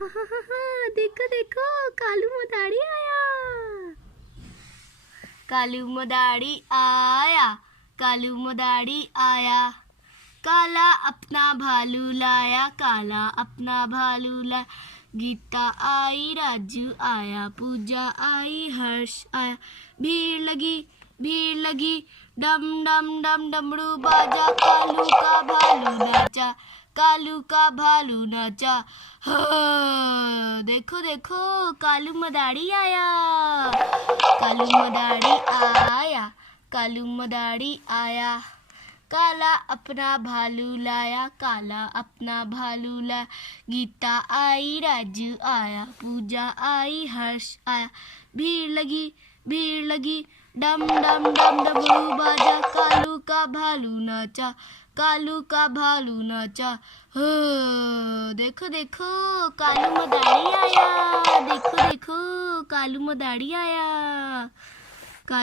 देखो देखो कालू मदारी आया। कालू मदारी आया, कालू मदारी आया। काला अपना भालू लाया, काला अपना भालू लाया। गीता आई, राजू आया, पूजा आई, हर्ष आया। भीड़ लगी, डम डम डम डमरू बाजा। कालू का भालू नाचा, कालू का भालू नाचा। देखो देखो कालू मदारी आया, कालू मदारी आया, कालू मदारी आया। काला अपना भालू लाया, काला अपना भालू लाया। गीता आई, राजू आया, पूजा आई, हर्ष आया। भीड़ लगी, डम डम डम डमरू बाजा। कालू का भालू नाचा, कालू का भालू नाचा। हो देखो देखो कालू मदारी आया, देखो देखो कालू मदारी आया।